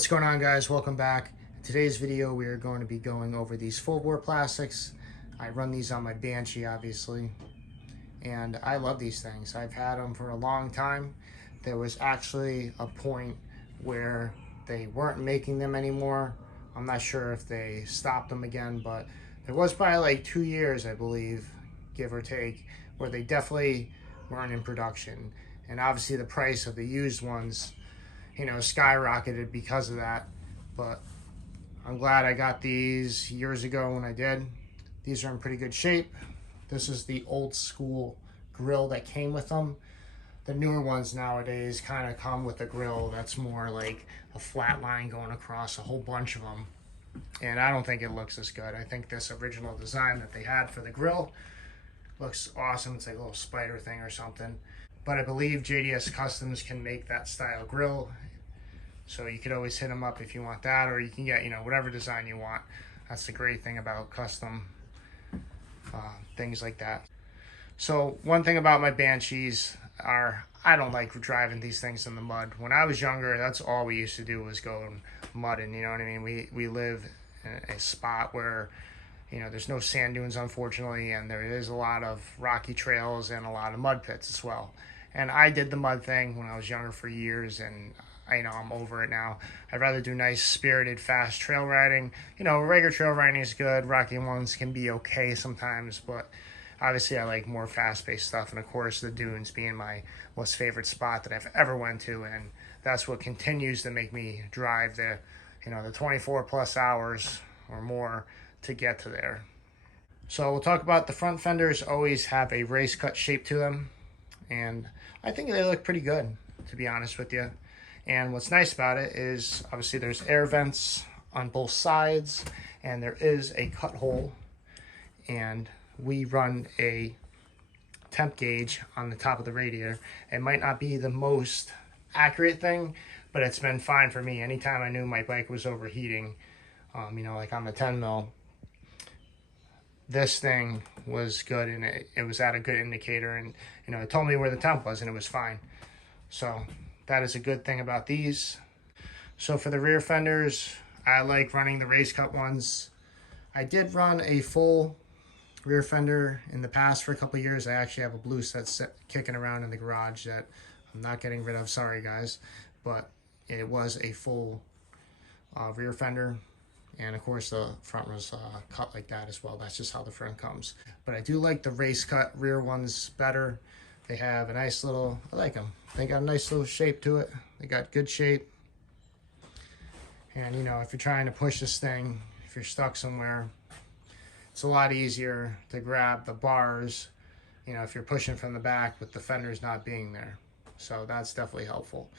What's going on, guys? Welcome back. In today's video we are going to be going over these Fullbore plastics. I run these on my Banshee, obviously, and I love these things. I've had them for a long time. There was actually a point where they weren't making them anymore. I'm not sure if they stopped them again, but there was probably like 2 years, I believe, give or take, where they definitely weren't in production. And obviously the price of the used ones, skyrocketed because of that. But I'm glad I got these years ago when I did. These are in pretty good shape. This is the old school grill that came with them. The newer ones nowadays kind of come with a grill that's more like a flat line going across a whole bunch of them. And I don't think it looks as good. I think this original design that they had for the grill looks awesome. It's like a little spider thing or something. But I believe JDS Customs can make that style grill. So you could always hit them up if you want that, or you can get, whatever design you want. That's the great thing about custom things like that. So one thing about my Banshees are I don't like driving these things in the mud. When I was younger, that's all we used to do was go mudding, you know what I mean? We live in a spot where, there's no sand dunes, unfortunately, and there is a lot of rocky trails and a lot of mud pits as well. And I did the mud thing when I was younger for years, and I'm over it now. I'd rather do nice, spirited, fast trail riding. Regular trail riding is good. Rocky ones can be okay sometimes, but obviously I like more fast-paced stuff. And of course, the dunes being my most favorite spot that I've ever went to, and that's what continues to make me drive the 24 plus hours or more to get to there. So we'll talk about the front fenders. Always have a race cut shape to them, and I think they look pretty good, to be honest with you. And what's nice about it is obviously there's air vents on both sides, and there is a cut hole, and we run a temp gauge on the top of the radiator. It might not be the most accurate thing, but it's been fine for me. Anytime I knew my bike was overheating, like on the 10 mil, this thing was good, and it was at a good indicator, and it told me where the temp was, and it was fine. So that is a good thing about these. So for the rear fenders, I like running the race cut ones. I did run a full rear fender in the past for a couple of years. I actually have a blue set kicking around in the garage that I'm not getting rid of, sorry guys, but it was a full rear fender. And of course the front was cut like that as well. That's just how the front comes. But I do like the race cut rear ones better. They have a nice little, I like them. They got a nice little shape to it. They got good shape. And if you're trying to push this thing, if you're stuck somewhere, it's a lot easier to grab the bars, if you're pushing from the back with the fenders not being there. So that's definitely helpful.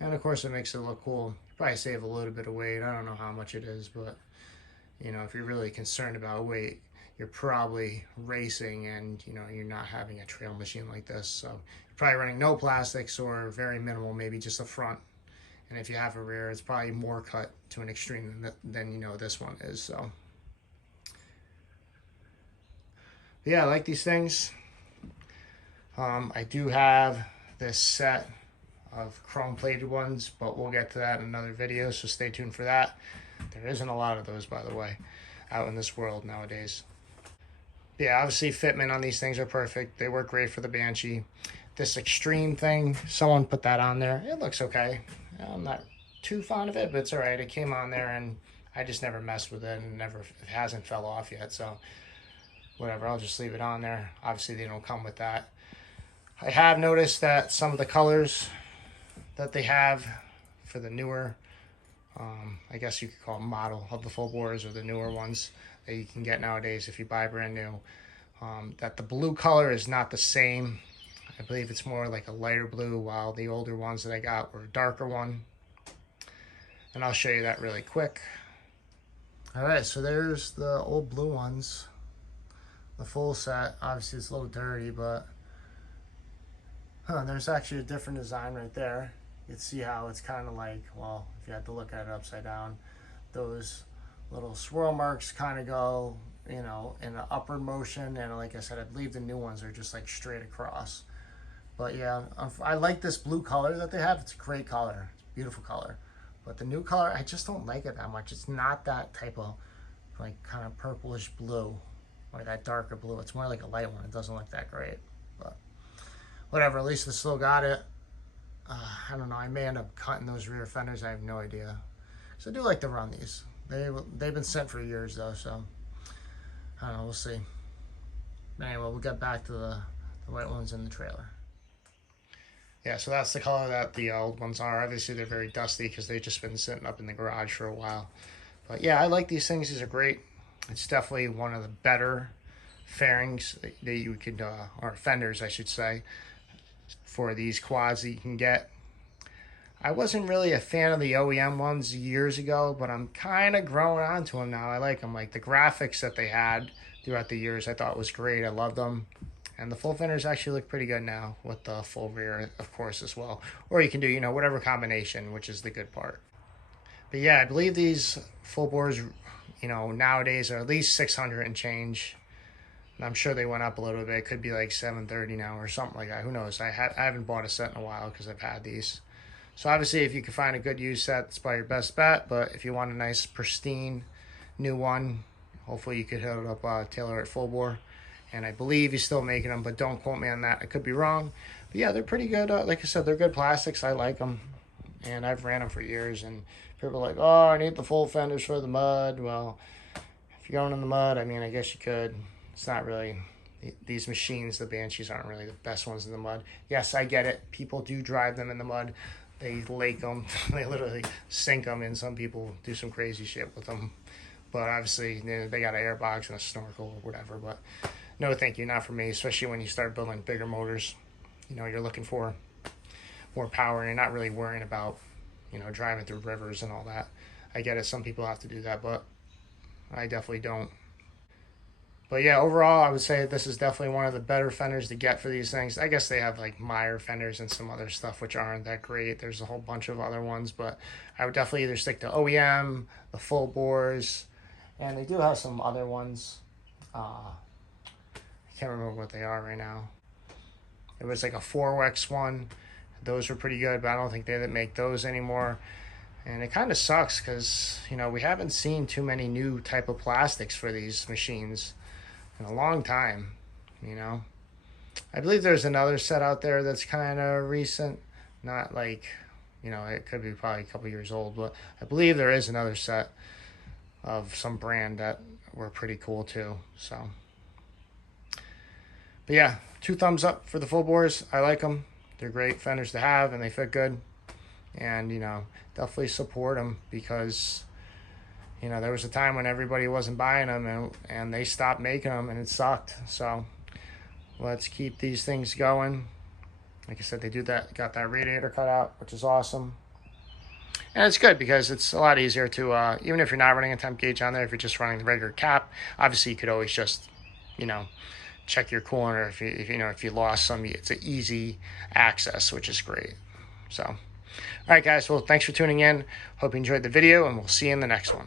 And of course it makes it look cool. Probably save a little bit of weight. I don't know how much it is, but if you're really concerned about weight, you're probably racing and you're not having a trail machine like this. So you're probably running no plastics or very minimal, maybe just a front. And if you have a rear, it's probably more cut to an extreme than this one is. So yeah, I like these things. I do have this set of chrome plated ones, but we'll get to that in another video, so stay tuned for that. There isn't a lot of those, by the way, out in this world nowadays. Yeah, obviously Fitment on these things are perfect. They work great for the Banshee. This extreme thing, someone put that on there. It looks okay. I'm not too fond of it, but it's all right. It came on there, and I just never messed with it, and it hasn't fell off yet, so whatever, I'll just leave it on there. Obviously they don't come with that. I have noticed that some of the colors that they have for the newer, I guess you could call them model of the Fullbores, or the newer ones that you can get nowadays if you buy brand new, that the blue color is not the same. I believe it's more like a lighter blue, while the older ones that I got were a darker one. And I'll show you that really quick. All right, so there's the old blue ones, the full set. Obviously it's a little dirty, but there's actually a different design right there. You can see how it's kind of like, well, if you had to look at it upside down, those little swirl marks kind of go, in an upward motion. And like I said, I believe the new ones are just like straight across. But yeah, I like this blue color that they have. It's a great color. It's a beautiful color. But the new color, I just don't like it that much. It's not that type of like kind of purplish blue or that darker blue. It's more like a light one. It doesn't look that great, but whatever. At least it still got it. I don't know. I may end up cutting those rear fenders. I have no idea. So I do like to run these. They've been sent for years though, so I don't know. We'll see. Anyway, we'll get back to the white ones in the trailer. Yeah, so that's the color that the old ones are. Obviously, they're very dusty because they've just been sitting up in the garage for a while. But yeah, I like these things. These are great. It's definitely one of the better fairings that you could, or fenders, I should say, for these quads that you can get. I wasn't really a fan of the OEM ones years ago, but I'm kind of growing onto them now. I like them. Like the graphics that they had throughout the years, I thought was great. I loved them. And the full fenders actually look pretty good now with the full rear, of course, as well. Or you can do, you know, whatever combination, which is the good part. But yeah, I believe these Fullbores, you know, nowadays are at least 600 and change. And I'm sure they went up a little bit. It could be like 730 now or something like that. Who knows? I haven't bought a set in a while because I've had these. So obviously, if you can find a good used set, it's probably your best bet. But if you want a nice, pristine, new one, hopefully you could hit it up Taylor at Fullbore. And I believe he's still making them, but don't quote me on that. I could be wrong. But yeah, they're pretty good. Like I said, they're good plastics. I like them. And I've ran them for years. And people are like, oh, I need the full fenders for the mud. Well, if you're going in the mud, I mean, I guess you could. It's not really, these machines, the Banshees, aren't really the best ones in the mud. Yes, I get it. People do drive them in the mud. They lake them. They literally sink them. And some people do some crazy shit with them. But obviously, you know, they got an airbox and a snorkel or whatever. But no, thank you, not for me, especially when you start building bigger motors. You know, you're looking for more power, and you're not really worrying about, you know, driving through rivers and all that. I get it, some people have to do that, but I definitely don't. But yeah, overall, I would say this is definitely one of the better fenders to get for these things. I guess they have like Meyer fenders and some other stuff which aren't that great. There's a whole bunch of other ones, but I would definitely either stick to OEM, the Fullbores, and they do have some other ones. I can't remember what they are right now. It was like a 4X one. Those were pretty good, but I don't think they make those anymore. And it kind of sucks because, you know, we haven't seen too many new type of plastics for these machines in a long time, you know. I believe there's another set out there that's kind of recent. Not like, you know, it could be probably a couple years old, but I believe there is another set of some brand that were pretty cool too, so. But yeah, 2 thumbs up for the Fullbores. I like them. They're great fenders to have, and they fit good. And, you know, definitely support them because, you know, there was a time when everybody wasn't buying them and they stopped making them, and it sucked. So let's keep these things going. Like I said, they do that, got that radiator cut out, which is awesome. And it's good because it's a lot easier to, even if you're not running a temp gauge on there, if you're just running the regular cap, obviously you could always just, you know, check your coolant, or if you lost some, it's an easy access, which is great. So, all right, guys. Well, thanks for tuning in. Hope you enjoyed the video, and we'll see you in the next one.